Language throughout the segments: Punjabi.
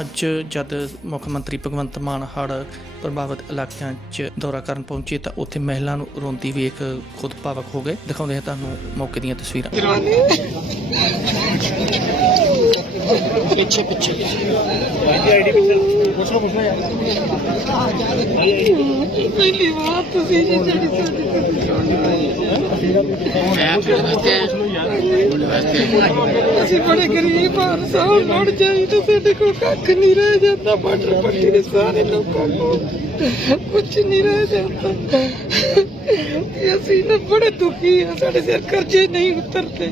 ਅੱਜ ਜਦ ਮੁੱਖ ਮੰਤਰੀ ਭਗਵੰਤ ਮਾਨ ਹੜ੍ਹ ਪ੍ਰਭਾਵਿਤ ਇਲਾਕਿਆਂ 'ਚ ਦੌਰਾ ਕਰਨ ਪਹੁੰਚੇ ਤਾਂ ਉੱਥੇ ਮਹਿਲਾ ਨੂੰ ਰੋਂਦੀ ਵੇਖ ਖੁਦ ਭਾਵਕ ਹੋ ਗਏ। ਦਿਖਾਉਂਦੇ ਹਾਂ ਤੁਹਾਨੂੰ ਮੌਕੇ ਦੀਆਂ ਤਸਵੀਰਾਂ। ਪਿੱਛੇ ਪਿੱਛੇ। ਪਹਿਲੀ ਵਾਰ ਤੁਸੀਂ ਜੀ ਜਿਹੜੀ ਸਾਡੀ ਅਸੀਂ ਬੜੇ ਗਰੀਬ ਹਾਂ, ਸਾਹ ਲੋੜ ਤੇ ਸਾਡੇ ਕੋਲ ਕੱਖ ਨਹੀਂ ਰਹਿ ਜਾਂਦਾ। ਬਾਰਡਰ ਪੱਟੀ ਦੇ ਸਾਰੇ ਲੋਕਾਂ ਕੋਲ ਕੁਝ ਨਹੀਂ ਰਹਿ ਜਾਂਦਾ। ਅਸੀਂ ਨਾ ਬੜੇ ਦੁਖੀ ਹਾਂ, ਸਾਡੇ ਸਿਰ ਕਰਜ਼ੇ ਨਹੀਂ ਉਤਰਦੇ।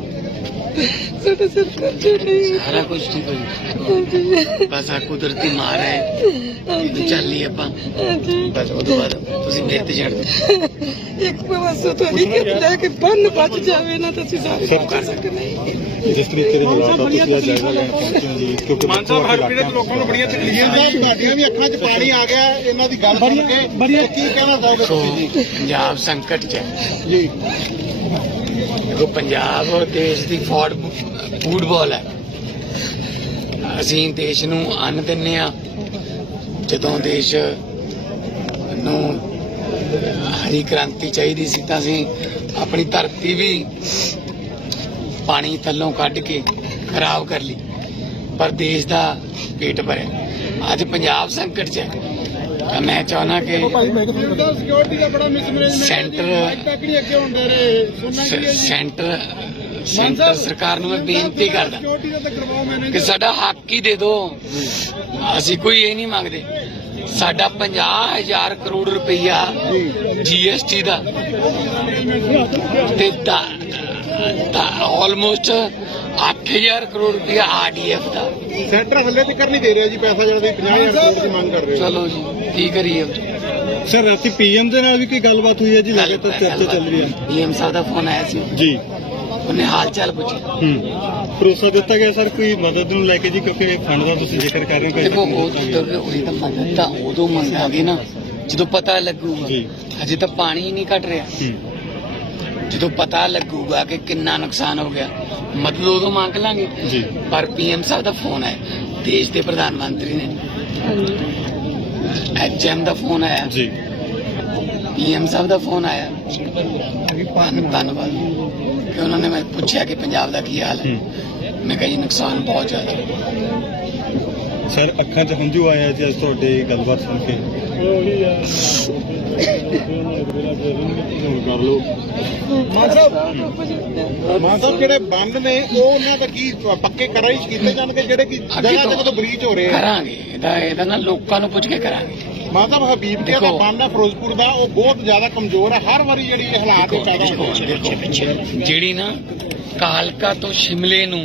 ਸਾਡੇ ਸਿਰ ਨਹੀਂ ਕੁਝ ਠੀਕ ਹੋ ਜੂ ਬਸ ਆ ਕੁਦਰਤੀ ਮਾਰ ਹੈ। ਚੱਲ ਲਈ ਆਪਾਂ। ਬਸ ਉਹ ਤੋਂ ਬਾਅਦ ਤੁਸੀਂ ਮੇਰੇ ਤੇ ਛੱਡ ਦਿਓ ਇੱਕ ਪਾਸੋਂ ਤੋਂ ਇੱਕ ਲੈ ਕੇ ਬੰਨ ਬਚ ਜਾਵੇ ਨਾ ਤਾਂ ਸਾਰੇ ਸਭ ਕਰ ਸਕਦੇ ਜਿਸ ਤਰੀਕੇ ਦੇ ਹਾਲਾਤ ਆ ਤੁਸੀਂ ਦਾ ਜਾਇਜ਼ਾ ਲੈਣ ਪਹੁੰਚੇ ਹੋ ਜੀ ਕਿਉਂਕਿ ਮਾਨ ਸਾਹਿਬ ਹਰ ਪੀੜਤ ਲੋਕਾਂ ਨੂੰ ਬੜੀਆਂ ਤਕਲੀਫਾਂ ਜੀ ਤੁਹਾਡੀਆਂ ਵੀ ਅੱਖਾਂ 'ਚ ਪਾਣੀ ਆ ਗਿਆ ਇਹਨਾਂ ਦੀ ਗੱਲ ਸੁਣ ਕੇ। ਕੀ ਕਹਿਣਾ ਚਾਹੋਗੇ ਤੁਸੀਂ? ਜੀ ਪੰਜਾਬ ਸੰਕਟ ਚ ਹੈ। ਜੀ। ਦੇਖੋ, ਪੰਜਾਬ ਦੇਸ਼ ਦੀ ਫੌੜ ਫੁੱਟਬਾਲ ਹੈ। ਅਸੀਂ ਦੇਸ਼ ਨੂੰ ਅੰਨ ਦਿੰਨੇ ਆ ਜਦੋਂ ਦੇਸ਼ ਨੂੰ ਹਰੀ ਕ੍ਰਾਂਤੀ ਚਾਹੀਦੀ ਸੀ, ਤਾਂ ਅਸੀਂ ਆਪਣੀ ਧਰਤੀ ਵੀ ਪਾਣੀ ਥੱਲੋਂ ਕੱਢ ਕੇ ਖਰਾਬ ਕਰ ਲਈ। ਪਰ ਦੇਸ਼ ਦਾ ਪੇਟ ਭਰਿਆ। ਅੱਜ ਪੰਜਾਬ ਸੰਕਟ 'ਚ ਹੈ। ਤਾਂ ਮੈਂ ਚਾਹਨਾ ਕਿ ਸਿਕਿਉਰਿਟੀ ਦਾ ਬੜਾ ਮਿਸਮੈਨੇਜਮੈਂਟ ਸੈਂਟਰ ਤੱਕ ਨਹੀਂ ਅੱਗੇ ਹੁੰਦੇ ਰਹੇ। ਸੁਣਨਾ ਕੀ ਹੈ ਸ- ਜੀ ਸੈਂਟਰ ਸੈਂਟਰ ਸਰਕਾਰ ਨੂੰ ਮੈਂ ਬੇਨਤੀ ਕਰਦਾ ਸਿਕਿਉਰਿਟੀ ਦਾ ਤਾਂ ਕਰਵਾਓ ਕਿ ਸਾਡਾ ਹੱਕ ਹੀ ਦੇ ਦਿਓ। ਅਸੀਂ ਕੋਈ ਇਹ ਨਹੀਂ ਮੰਗਦੇ। ਸਾਡਾ 50000 ਕਰੋੜ ਰੁਪਈਆ ਜੀਐਸਟੀ ਦਾ ਤੇ ਆਲਮੋਸਟ 8000 ਕਰੋੜ ਰੁਪਈਆ ਆਰਡੀਐਫ ਦਾ। ਸੈਂਟਰ ਹੱਲੇ ਤੱਕ ਨਹੀਂ ਦੇ ਰਿਹਾ ਜੀ ਪੈਸਾ ਜਿਹੜਾ ਤੁਸੀਂ 50000 ਕਰੋੜ ਦੀ ਮੰਗ ਕਰ ਰਹੇ ਹੋ। ਚਲੋ ਜੀ ਕੀ ਕਰੀਏ? ਸਰ ਰਾਤੀ ਪੀਐਮ ਦੇ ਨਾਲ ਵੀ ਕੋਈ ਗੱਲਬਾਤ ਹੋਈ ਹੈ ਜੀ? ਲਗਾਤਾਰ ਚਰਚਾ ਚੱਲ ਰਹੀ ਹੈ। ਪੀਐਮ ਸਾਹਿਬ ਦਾ ਫੋਨ ਆਇਆ ਸੀ। ਜੀ। ਉਹਨੇ ਹਾਲ ਚਾਲ ਪੁੱਛਿਆ ਹੂੰ। ਭਰੋਸਾ ਦਿੱਤਾ ਗਿਆ ਸਰ ਕੋਈ ਮਦਦ ਨੂੰ ਲੈ ਕੇ ਜੀ? ਕਿਉਂਕਿ ਫੰਡ ਦਾ ਤੁਸੀਂ ਜ਼ਿਕਰ ਕਰ ਰਹੇ ਹੋ ਦੇਖੋ ਕਿ ਉਹ ਜਦੋਂ ਉਹਦੀ ਤਾਂ ਮਦਦ ਤਾਂ ਉਦੋਂ ਮੰਗਾਂਗੇ ਨਾ ਜਦੋਂ ਪਤਾ ਲੱਗੂਗਾ। ਜੀ। ਅਜੇ ਤਾਂ ਪਾਣੀ ਹੀ ਨਹੀਂ ਘਟ ਰਿਹਾ। ਜਦੋਂ ਪਤਾ ਲੱਗੂਗਾ ਕਿ ਕਿੰਨਾ ਨੁਕਸਾਨ ਹੋ ਗਿਆ ਮਦਦ ਉਦੋਂ ਮੰਗ ਲਾਂਗੇ। ਜੀ। ਪਰ ਪੀਐਮ ਸਾਹਿਬ ਦਾ ਫੋਨ ਹੈ ਦੇਸ਼ ਦੇ ਪ੍ਰਧਾਨ ਮੰਤਰੀ ਨੇ। ਐਚਐਮ ਦਾ ਫੋਨ ਆਇਆ। ਜੀ। ਪੀਐਮ ਸਾਹਿਬ ਦਾ ਫੋਨ ਆਇਆ। ਧੰਨ- ਧੰਨਵਾਦ। ਕਿ ਉਹਨਾਂ ਨੇ ਮੈਂ ਪੁੱਛਿਆ ਕਿ ਪੰਜਾਬ ਦਾ ਕੀ ਹਾਲ ਹੈ। ਮੈਂ ਕਿਹਾ ਜੀ ਨੁਕਸਾਨ ਬਹੁਤ ਜ਼ਿਆਦਾ। ਹੈ। ਸਰ ਅੱਖਾਂ 'ਚ ਹੰਝੂ ਆਇਆ ਜੀ ਅੱਜ ਤੁਹਾਡੇ ਗੱਲਬਾਤ ਸੁਣ ਕੇ। ਕਰ ਲਓ ਮਾਨ ਸਾਹਿਬ ਮਾਨ ਸਾਹਿਬ ਜਿਹੜੇ ਬੰਦ ਨੇ ਉਹ ਉਹਨਾਂ ਦਾ ਕੀ ਪੱਕੇ ਕਰਾਈ ਕੀਤੇ ਜਾਣਗੇ? ਜਿਹੜੇ ਕਿ ਅੱਗੇ ਜਗ੍ਹਾ ਤੇ ਤੋਂ ਜਦੋਂ ਬ੍ਰੀਚ ਹੋ ਰਹੇ ਆ। ਕਰਾਂਗੇ। ਇਹਦਾ ਇਹਦਾ ਨਾ ਲੋਕਾਂ ਨੂੰ ਪੁੱਛ ਕੇ ਕਰਾਂਗੇ। ਮਾਨ ਸਾਹਿਬ ਹਬੀਬ ਕੇ ਦਾ ਹੈ ਫਿਰੋਜ਼ਪੁਰ ਦਾ ਉਹ ਬਹੁਤ ਜ਼ਿਆਦਾ ਕਮਜ਼ੋਰ ਹੈ ਹਰ ਵਾਰੀ ਜਿਹੜੀ ਇਹ ਹਾਲਾਤ ਪੈਦਾ ਹੁੰਦੇ ਦੇਖੋ, ਜਿਹੜੀ ਨਾ ਕਾਲਕਾ ਤੋਂ ਸ਼ਿਮਲੇ ਨੂੰ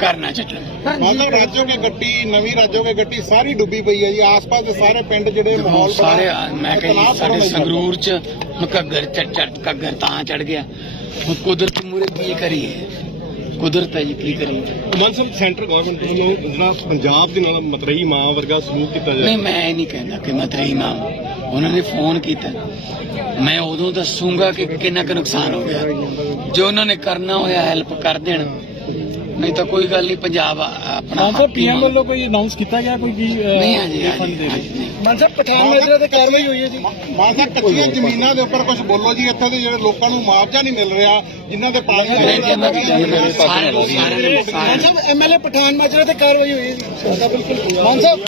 ਕਰਨਾ ਚੱਟਣ मतलब राज्यों के गट्टी नवी राज्यों के गट्टी सारी डूबी पई है जी आसपास ਦੇ ਸਾਰੇ ਪਿੰਡ ਜਿਹੜੇ ਮਾਹੌਲ ਬੜਾ ਸਾਰੇ ਮੈਂ ਕਹਿੰਦਾ ਤਣਾਅ ਸਾਡੇ ਭਰਨ ਸੰਗਰੂਰ ਚ ਹੁਣ ਘੱਗਰ ਚੜ ਚੜ ਘੱਗਰ ਤਾਂ ਚੜ ਗਿਆ ਹੁਣ ਕੁਦਰਤ ਮੂਰੇ ਕੀ ਕਰੀਏ ਕੁਦਰਤ ਹੈ ਜੀ ਕੀ ਕਰੀਏ ਮਨ ਸਾਹਿਬ ਸੈਂਟਰ ਗਵਰਨਮੈਂਟ ਵੱਲੋਂ ਜਿਹੜਾ ਪੰਜਾਬ ਦੇ ਨਾਲ ਮਤਰਈ ਮਾਂ ਵਰਗਾ ਸਲੂਕ ਕੀਤਾ ਨਹੀਂ ਮੈਂ ਇਹ ਨਹੀਂ ਕਹਿੰਦਾ ਕਿ ਮਤਰਈ ਮਾਂ ਉਹਨਾਂ ਨੇ ਫੋਨ ਕੀਤਾ ਮੈਂ ਉਦੋਂ ਦੱਸੂਗਾ ਕਿ ਕਿੰਨਾ ਕੁ ਨੁਕਸਾਨ ਹੋ ਗਿਆ ਜੋ ਉਹਨਾਂ ਨੇ ਕਰਨਾ ਹੋਇਆ ਹੈਲਪ ਕਰ ਦੇਣ ਨਹੀਂ ਤਾਂ ਕੋਈ ਗੱਲ ਨਹੀਂ ਪੰਜਾਬ ਆਪਣਾ ਹੱਕ ਹੀ ਮੰਗ- ਕੋਈ ਅਨਾਉਂਸ ਕੀਤਾ ਗਿਆ ਕੋਈ ਕੀ ਨਹੀਂ ਹਾਂਜੀ ਮਾਨ ਸਾਹਿਬ ਪਠਾਨ ਮੇਜਰਾ ਤੇ ਕਾਰਵਾਈ ਹੋਈ ਹੈ ਜੀ। ਮਾਨ ਸਾਹਿਬ ਕੱਚੀਆਂ ਜ਼ਮੀਨਾਂ ਦੇ ਉੱਪਰ ਕੁਝ ਬੋਲੋ ਜੀ ਇੱਥੇ ਦੇ ਜਿਹੜੇ ਲੋਕਾਂ ਨੂੰ ਮੁਆਵਜ਼ਾ ਨਹੀਂ ਮਿਲ ਰਿਹਾ ਜਿਨ੍ਹਾਂ ਦੇ ਪਾਣੀ ਸਾਰਿਆਂ ਨੂੰ ਐਮਐਲਏ ਪਠਾਨ ਮਾਜਰਾ ਤੇ ਕਾਰਵਾਈ ਹੋਈ ਹੈ ਜੀ। ਬਿਲਕੁਲ ਮਾਨ ਸਾਹਿਬ